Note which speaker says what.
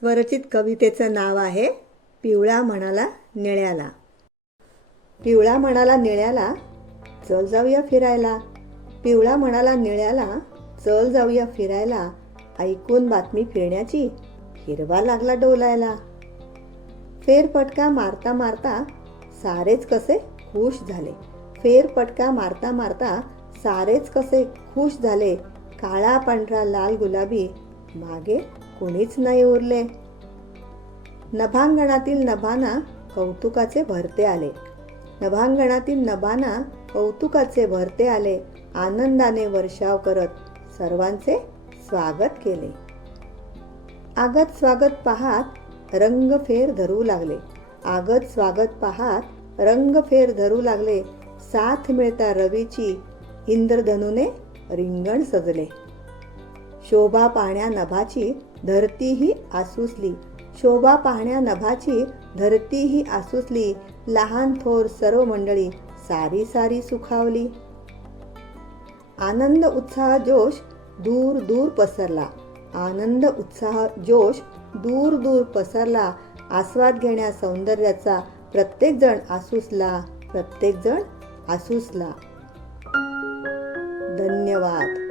Speaker 1: स्वरचित कवितेचं नाव आहे पिवळा म्हणाला निळ्याला. पिवळा म्हणाला निळ्याला चल जाऊया फिरायला. पिवळा म्हणाला निळ्याला चल जाऊया फिरायला. ऐकून बातमी फिरण्याची हिरवा लागला डोलायला. फेरपटका मारता मारता सारेच कसे खुश झाले. फेरपटका मारता मारता सारेच कसे खुश झाले. काळा पांढरा लाल गुलाबी मागे कोणीच नाही उरले. नभांगणातील नभाना कौतुकाचे भरते आले. नभांगणातील नभाना कौतुकाचे भरते आले. आनंदाने वर्षाव करत सर्वांचे स्वागत केले. आगत स्वागत पाहात रंग फेर धरू लागले. आगत स्वागत पाहात रंग फेर धरू लागले. साथ मिळता रवीची इंद्रधनुने रिंगण सजले. शोभा पाहण्या नभाची धरतीही आसुसली. शोभा पाहण्या नभाची धरतीही आसुसली. लहान थोर सर्व मंडळी सारी सारी सुखावली. आनंद उत्साह जोश दूर दूर पसरला. आनंद उत्साह जोश दूर दूर पसरला. आस्वाद घेण्या सौंदर्याचा प्रत्येकजण आसुसला. प्रत्येकजण आसुसला. धन्यवाद.